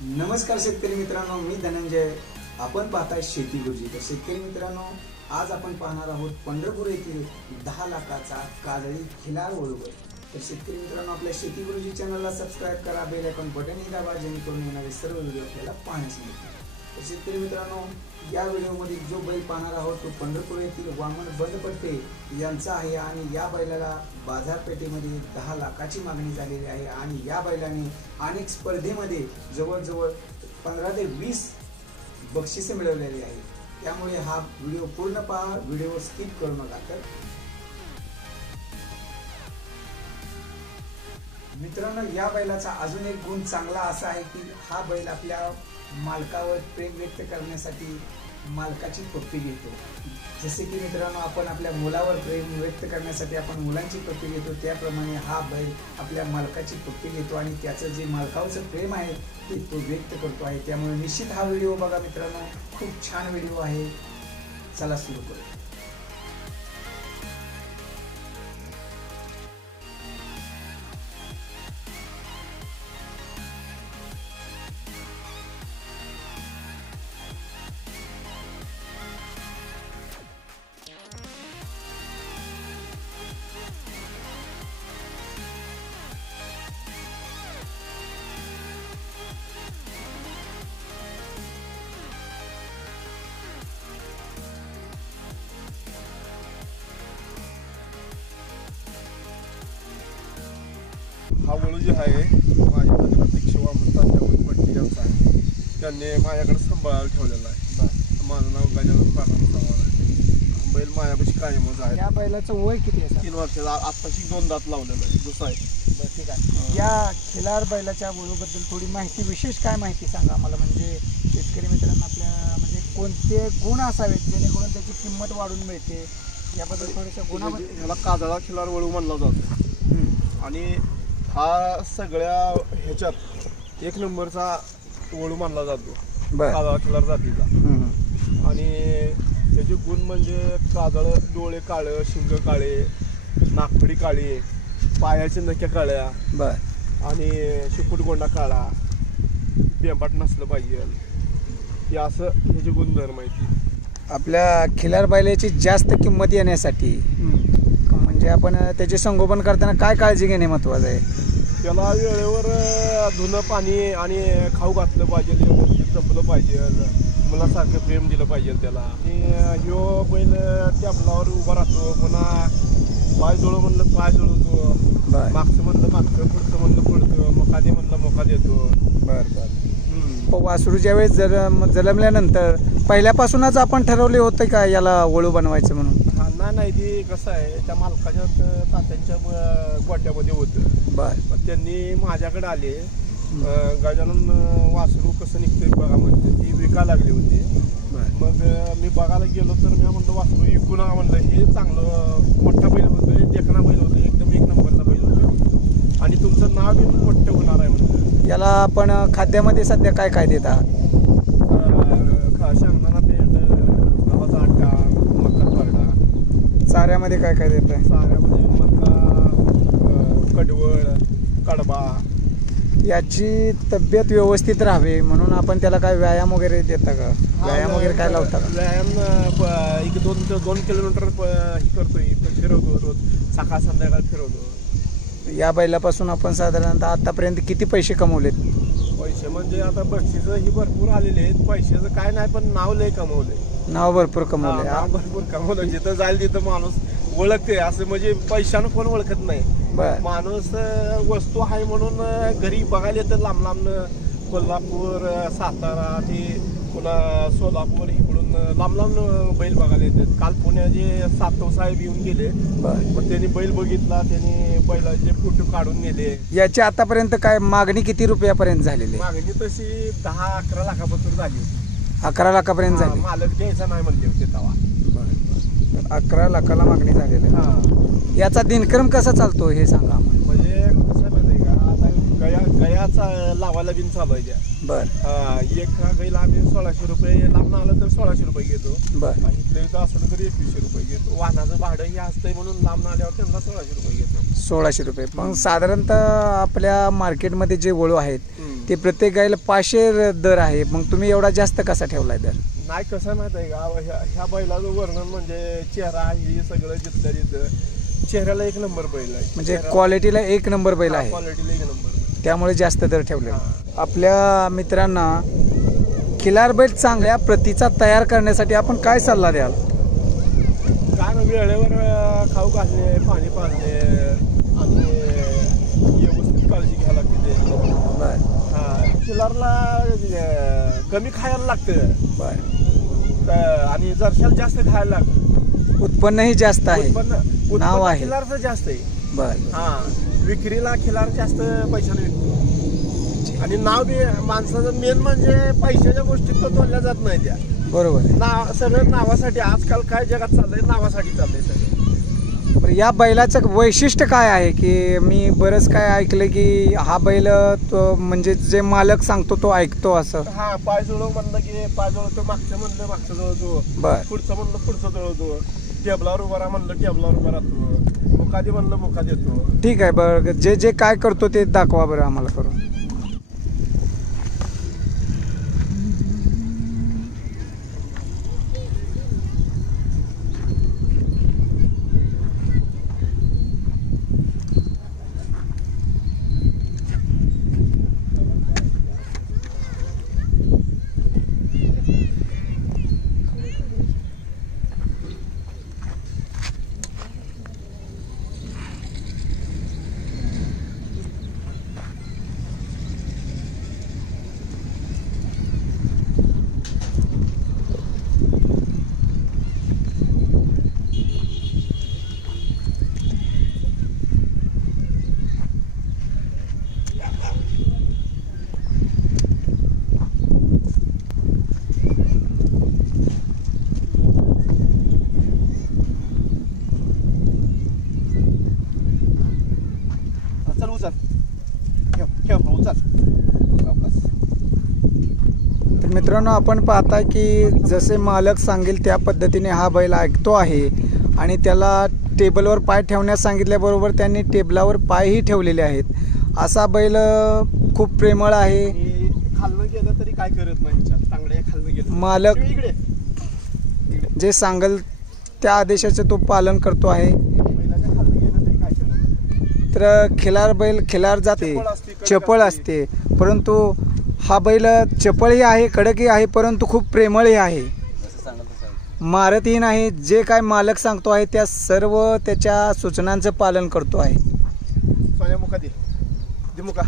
नमस्कार शेतकरी मित्रांनो, मी धनंजय. आपण पाहताय शेती गुरुजी. तर शेतकरी मित्रांनो, आज आपण पाहणार आहोत पंढरपूर येथील 10 लाखाचा काजळी खिलार वळूवर. तर शेतकरी मित्रांनो, आपल्या शेती गुरुजी चॅनलला सबस्क्राइब करा, बेल आयकॉन बटन दाबा, जेणेकरून येणारे सर्व व्हिडिओ आपल्याला पाहण्यास मिळतील. तर शेतकरी मित्रांनो, या व्हिडिओमध्ये जो बैल पाहणार आहोत तो पंढरपूर येथील वामन बंदपट्टे यांचा आहे आणि या बैलाला बाजारपेठेमध्ये 10 लाखाची मागणी झालेली आहे आणि या बैलाने अनेक स्पर्धेमध्ये जवळजवळ 15 ते 20 बक्षिसे मिळवलेली आहेत. त्यामुळे हा व्हिडिओ पूर्ण पहा, व्हिडिओ स्किप करू नका. तर मित्रांनो, या बैलाचा अजून एक गुण चांगला असा आहे की हा बैल आपल्या मालकावर प्रेम व्यक्त करण्यासाठी मालकाची पप्पी घेतो. जसे की मित्रांनो, आपण आपल्या मुलावर प्रेम व्यक्त करण्यासाठी आपण मुलांची पप्पी घेतो, त्याप्रमाणे हा बैल आपल्या मालकाची पप्पी घेतो आणि त्याचं जे मालकावरचं प्रेम आहे ते तो व्यक्त करतो आहे. त्यामुळे निश्चित हा व्हिडिओ बघा मित्रांनो, खूप छान व्हिडिओ आहे. चला सुरू करू. हा वळू जे आहे माझ्या अध्यक्ष वामन पट्टी यांचा आहे. त्यांनी माझ्याकडे सांभाळायला ठेवलेला आहे. माझं नाव गजानन पाटील चव्हाण आहे. बैल माझ्यापाशी कायमच आहे. या बैलाचं वय किती आहे? 3 वर्षाचा. आत्ताशी 2 दात लावलेलं आहे. दुसरा आहे. ठीक आहे. या खिलार बैलाच्या वळूबद्दल थोडी माहिती, विशेष काय माहिती सांगा आम्हाला. म्हणजे शेतकरी मित्रांना आपल्या म्हणजे कोणते गुण असावेत जेणेकरून त्याची किंमत वाढून मिळते, याबद्दल थोड्याशा गुणाबद्दल. ह्याला काजळा खिलार वळू म्हणला जातो आणि हा सगळ्या ह्याच्यात 1 नंबरचा वळू मानला जातो काजळा खिलार जातीचा. आणि त्याचे गुण म्हणजे काजळ, डोळे काळे, शिंग काळे, नागफडी काळी, पायाच्या नक्या काळ्या आणि शिपूटगोंडा काळा, बेंबाट नसलं पाहिजे, हे असं ह्याचे गुणधर्म आहेत. आपल्या खिलार बैलाची जास्त किंमत येण्यासाठी म्हणजे आपण त्याचे संगोपन करताना काय काळजी घेणे महत्त्वाचं आहे? त्याला वेळेवर धुणं पाणी आणि खाऊ घातलं पाहिजे, व्यवस्थित जपलं पाहिजे, मुलासारखं प्रेम दिलं पाहिजे त्याला. आणि ह्यो बैल टेबलावर उभा राहतो, पुन्हा पाय जोडो म्हणलं पाय जोडवतो, मागचं म्हणलं मागचं, पुढचं म्हणलं पुढचं, मोका दे म्हणलं मोका देतो. वासरू ज्यावेळेस जन्मल्यानंतर पहिल्यापासूनच आपण ठरवले होते का याला वळू बनवायचं म्हणून? नाही, ती कसं आहे, त्या मालकाच्या तात्यांच्या गोट्यामध्ये होतं. पण त्यांनी माझ्याकडे आले, गजानन वासरू कसं निघतंय बघा म्हणते, ती विकायला लागली होती. मग मी बघायला गेलो तर मी म्हणलं वासरू विकू नका म्हणलं, हे चांगलं मोठा बैल होतं, देखणा बैल होतं, एकदम 1 नंबरचा बैल होतं आणि तुमचं नाव बी मोठं होणार आहे म्हणलं. याला आपण खाद्यामध्ये सध्या काय काय देत आहात? शेंगदाणा पेंट, गव्हाचा आटा, मका परडा. चाऱ्यामध्ये काय काय देत आहे? चाऱ्यामध्ये मका, कडवळ, कडबा. याची तब्येत व्यवस्थित राहावी म्हणून आपण त्याला काय व्यायाम वगैरे देता का? व्यायाम वगैरे काय लावता का? व्यायाम 2 किलोमीटर हे करतोय, फिरवतो रोज, सकाळ संध्याकाळ फिरवतो. या बैलापासून आपण साधारणतः आतापर्यंत किती पैसे कमवलेत? पैसे म्हणजे आता बक्षीस ही भरपूर आलेले आहेत. पैशाचं काय नाही, पण नाव लय कमवलंय. नाव भरपूर कमवले. भरपूर कमवलं. जिथं जाईल तिथं माणूस ओळखते. असं म्हणजे पैशानं कोण ओळखत नाही. माणूस वस्तू आहे म्हणून घरी बघायला येतं लांब लांब, कोल्हापूर, सातारा, ते पुन्हा सोलापूर, इकडून लांब लांब बैल बघायला येतात. काल पुण्याचे सातव साहेब येऊन गेले, मग त्यांनी बैल बघितला, त्यांनी बैलाचे फोटो काढून नेले. याची आतापर्यंत काय मागणी किती रुपयापर्यंत झालेली? मागणी तशी 10-11 लाखापासून झाली. 11 लाखापर्यंत झाली. मालक द्यायचा नाही म्हणले होते तेव्हा. 11 लाखाला मागणी झालेली आहे. याचा दिनक्रम कसा चालतो हे सांगा. म्हणजे कसं माहिती का, आता गयाचा लावायला बिन चालू आहे त्या. एक गाईला आम्ही 1600 रुपये, लांब आलं तर 1600 रुपये घेतो. इथलं इथं असलं तर 2100 रुपये घेतो. वाहनाचं भाडं हे असतंय म्हणून लांब आल्यावर त्यांना 1600 रुपये घेतो. 1600 रुपये. पण साधारणतः आपल्या मार्केटमध्ये जे वळू आहेत ते प्रत्येक गायला 500 दर आहे, मग तुम्ही एवढा जास्त कसा ठेवलाय दर? नाही, कसं माहित आहे का, ह्या बैलाचं वर्णन म्हणजे चेहरा हे सगळं जिथल्या तिथं चेहऱ्याला एक नंबर बैल आहे, म्हणजे क्वालिटीला एक नंबर बैल आहे, क्वालिटीला एक नंबर, त्यामुळे जास्त दर ठेवले. आपल्या मित्रांना खिलार बैल चांगल्या प्रतीचा तयार करण्यासाठी आपण काय सल्ला द्याल? काय ना, वेळेवर खाऊ घालणे, पाणी पाजणे आणि व्यवस्थित काळजी घ्यायला लागते ते. खिलारला कमी खायला लागतं आणि जरशाला जास्त खायला लागतं. उत्पन्नही जास्त आहे, नाव आहे खिलारचं जास्त आहे. बरं. विक्रीला खिलार जास्त पैशाने विकतो आणि नाव बी माणसाचं मेन म्हणजे पैशाच्या गोष्टी तो तोडल्या जात नाही त्या. बरोबर आहे. नाव सगळं नावासाठी, आजकाल काय जगात चाललंय, नावासाठी चाललंय सगळं. बरं, या बैलाचं वैशिष्ट्य काय आहे? की मी बरंच काय ऐकलं की हा बैल तो म्हणजे जे मालक सांगतो तो ऐकतो असं. हा, पाय जुळव म्हणलं की पाय जुळवतो, मागचं म्हणलं मागचं जुळवतो, पुढचं म्हणलं पुढचं जुळवतो, टेबलावर उभा राहा म्हणलं टेबलावर उभा राहतो, मुकादी म्हणलं मुका देतो. ठीक आहे. बरं, जे जे काय करतो ते दाखवा बरं आम्हाला करून. तर मित्रांनो, आपण पाहता की जसे मालक सांगेल त्या पद्धतीने हा बैल ऐकतो आहे आणि त्याला टेबलवर पाय ठेवण्यास सांगितल्याबरोबर त्यांनी टेबलावर पायही ठेवलेले आहेत. असा बैल खूप प्रेमळ आहे. खाल्लं गेलं तरी काय करत नाही, चांगले खाल्लं गेलं मालक जे सांगेल त्या आदेशाचे तो पालन करतो आहे. तर खिलार बैल खिलार जाते, चपळ असते, परंतु हा बैल चपळही आहे, कडकही आहे, परंतु खूप प्रेमळही आहे, मारतही नाही. जे काय मालक सांगतो आहे त्या सर्व त्याच्या सूचनांचं पालन करतो आहे. सोन्या मुका दे, दे मुका,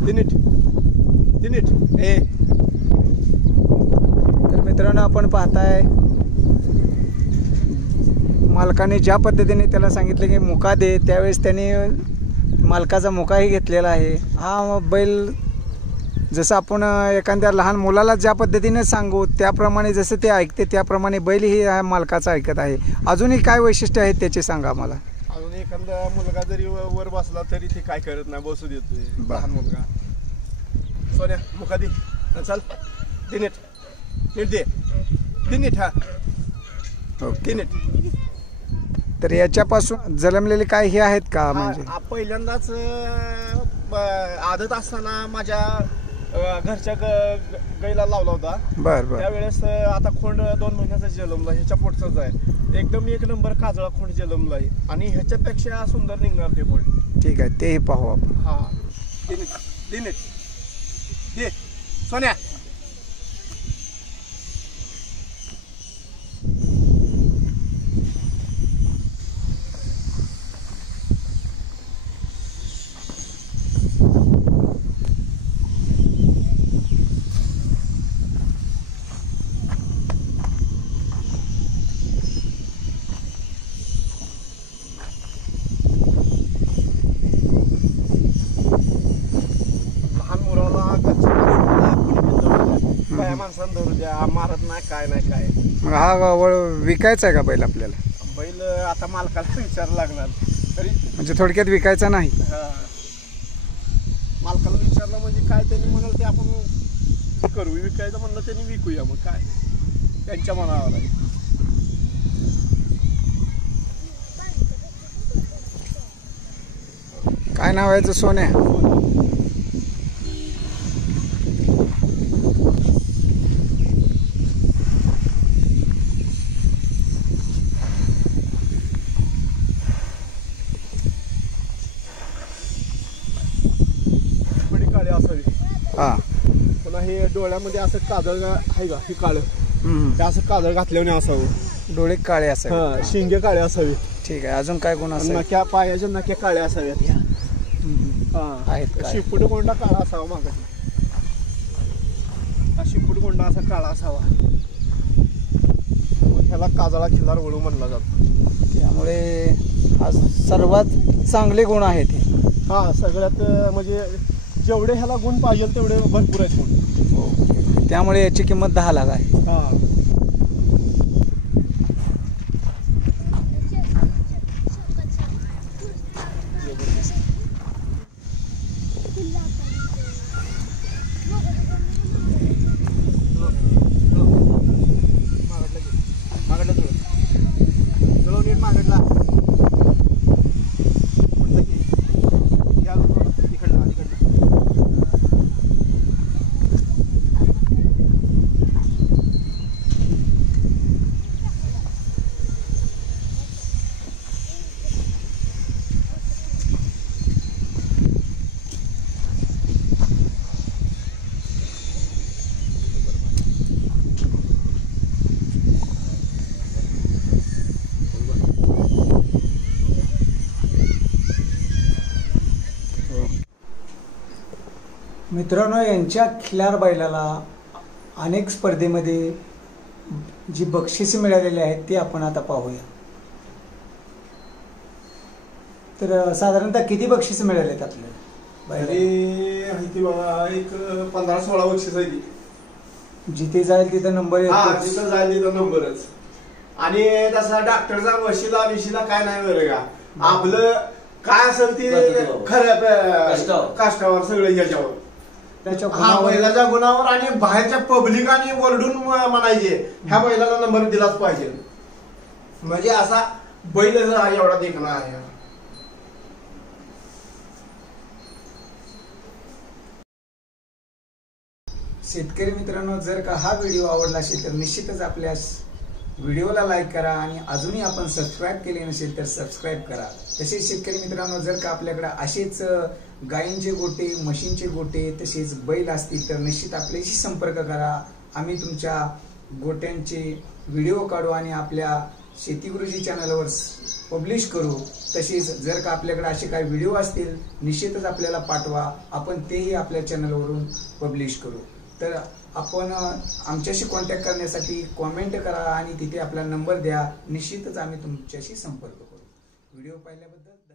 दिनीट दिनीट. तर मित्रांनो, आपण पाहताय मालकाने ज्या पद्धतीने त्याला सांगितलं की मुका दे, त्यावेळेस त्याने मालकाचा मुकाही घेतलेला आहे. हा बैल जसं आपण एखाद्या लहान मुलाला ज्या पद्धतीने सांगू त्याप्रमाणे जसं ते ऐकते त्याप्रमाणे बैलही ह्या मालकाचा ऐकत आहे. अजूनही काय वैशिष्ट्य आहेत त्याचे सांगा मला. अजून एखादा मुलगा जरी वर बसला तरी ते काय करत नाही, बसू देतोय लहान मुलगा. सोन्या मुका दे, चल दिनीट नीट दे, दिनीट. हा दिनीट. तर याच्यापासून जन्मलेले काय हे आहेत का? म्हणजे पहिल्यांदाच आदत असताना माझ्या घरच्या गाईला लावला होता. बरं. त्यावेळेस आता खोंड 2 महिन्याचा जन्मला, ह्याच्या पोटचाच आहे. एकदम एक नंबर काजळा खोंड जन्मला आहे आणि ह्याच्यापेक्षा सुंदर निघणार ते खोंड. ठीक आहे, तेही पाहू आपण. हा दिनीट दे सोन्या. माणसानं धरू द्या, मारत नाही, काय नाही काय. मग हा विकायचा आहे का बैल आपल्याला? बैल आता मालकाला विचार लागणार तरी, म्हणजे थोडक्यात विकायचा नाही. मालकाला विचारलं म्हणजे काय त्यांनी म्हणाल ते आपण करू. विकायचं म्हणलं त्यांनी विकूया, मग काय त्यांच्या मनावर आहे. काय नाव आहे सोन्या? हा. पुन्हा हे डोळ्यामध्ये असं काजळ आहे का, हे काळं ते असं काजळ घातल्याने असावं. डोळे काळे असावे, शिंगे काळे असावे. ठीक आहे. अजून काय गुण असावे? नक्या पायाच्या नक्या काळ्या असाव्यात ह्या. आहेत का? शिपुट कोंडा काळा असावा मागे. हा शिपुट कोंडा असा काळा असावा. ह्याला काजळा खिल्लार वळू म्हणला जातो. त्यामुळे हा सर्वात चांगले गुण आहेत हे. हा, सगळ्यात म्हणजे जेवढे ह्याला गुण पाहिजे तेवढे भरपूर आहेत गुण. त्यामुळे याची किंमत 10 लाख आहे. हा. मित्रांनो, यांच्या खिलार बैलाला अनेक स्पर्धेमध्ये जी बक्षिसे मिळालेली आहेत ती आपण आता पाहूया. तर साधारणतः किती बक्षिसे मिळाले आहेत आपल्याला? बघा, एक 15-16 बक्षीस आहे. जिथे जाईल तिथं नंबर येतो. जिथं जाईल तिथं नंबरच. आणि तसा डॉक्टरचा वशिला काय नाही बरं का. आपलं काय असेल ते खरं काष्टावर सगळं याच्यावर, बैलाच्या गुणावर आणि बाहेरच्या पब्लिकांनी वरडून म्हणायचे ह्या बैलाला नंबर दिलाच पाहिजे. म्हणजे असा बैल एवढा देखणा आहे. शेतकरी मित्रांनो, जर का हा व्हिडिओ आवडला असेल तर निश्चितच आपल्या व्हिडिओला लाईक करा आणि अजूनही आपण सबस्क्राईब केले नसेल तर सबस्क्राईब करा. तसेच शेतकरी मित्रांनो, जर का आपल्याकडे असेच गायींचे गोटे, म्हशींचे गोटे तसेच बैल असतील तर निश्चित आपल्याशी संपर्क करा. आम्ही तुमच्या गोट्यांचे व्हिडिओ काढू आणि आपल्या शेतीगुरुजी चॅनलवर पब्लिश करू. तसेच जर का आपल्याकडे असे काही व्हिडिओ असतील निश्चितच आपल्याला पाठवा, आपण तेही आपल्या चॅनलवरून पब्लिश करू. तर आपण आमच्याशी कॉन्टॅक्ट करण्यासाठी कॉमेंट करा आणि तिथे आपला नंबर द्या. निश्चितच आम्ही तुमच्याशी संपर्क करू. व्हिडिओ पाहिल्याबद्दल